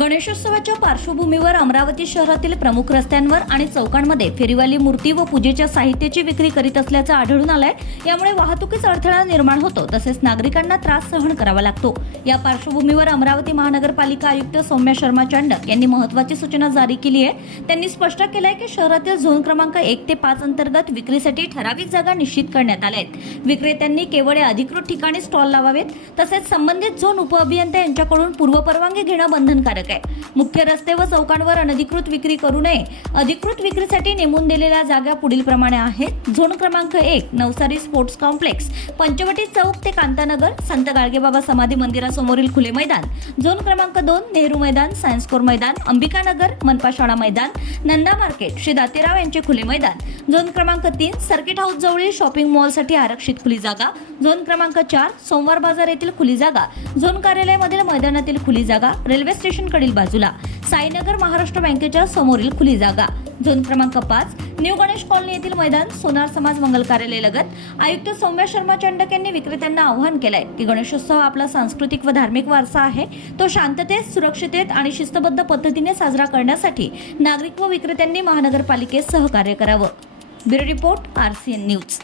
गणेशोत्सवाच्या पार्श्वभूमीवर अमरावती शहरातील प्रमुख रस्त्यांवर आणि चौकांमध्ये फेरीवाली मूर्ती व पूजेच्या साहित्याची विक्री करीत असल्याचं आढळून आलंय. यामुळे वाहतुकीचा अडथळा निर्माण होतो तसेच नागरिकांना त्रास सहन करावा लागतो. या पार्श्वभूमीवर अमरावती महानगरपालिका आयुक्त सौम्या शर्मा चांडक यांनी महत्वाची सूचना जारी केली आहे. त्यांनी स्पष्ट केलं आहे की शहरातील झोन क्रमांक एक ते पाच अंतर्गत विक्रीसाठी ठराविक जागा निश्चित करण्यात आल्या आहेत. विक्रेत्यांनी केवळ या अधिकृत ठिकाणी स्टॉल लावावेत तसेच संबंधित झोन उपअभियंता यांच्याकडून पूर्वपरवानगी घेणं बंधनकारक आहे. मुख्य रस्ते व चौकांवर अनधिकृत विक्री करू नये. अधिकृत विक्रीसाठी नेमून दिलेल्या जागा पुढील प्रमाणे आहेत. झोन क्रमांक एक नवसारी स्पोर्ट्स कॉम्प्लेक्स. पंचवटी चौक ते कांतानगर संत गाडगेबाबा समाधी मंदिरासमोरील खुले मैदान. झोन क्रमांक दोन नेहरू मैदान सायन्स कोर मैदान अंबिकानगर मनपा शाळा मैदान नंदा मार्केट श्री दातेराव यांचे खुले मैदान. झोन क्रमांक तीन सर्किट हाऊस जवळील शॉपिंग मॉलसाठी आरक्षित खुली जागा. झोन क्रमांक चार सोमवार बाजार येथील खुली जागा. झोन कार्यालयामधील मैदानातील खुली जागा. रेल्वे स्टेशन उत्तरेकडील बाजूला. साईनगर महाराष्ट्र बँकेच्या समोरील खुली जागा. झोन क्रमांक पाच न्यू गणेश कॉलनी येथील मैदान सोनार समाज मंगल कार्यालय लगत. आयुक्त सौम्या शर्मा चंडक यांनी विक्रेत्यांना आवाहन केलंय की गणेशोत्सव आपला सांस्कृतिक व धार्मिक वारसा आहे. तो शांततेत सुरक्षितेत आणि शिस्तबद्ध पद्धतीने साजरा करण्यासाठी नागरिक व विक्रेत्यांनी महानगरपालिकेत सहकार्य करावं. Bureau report RCN news.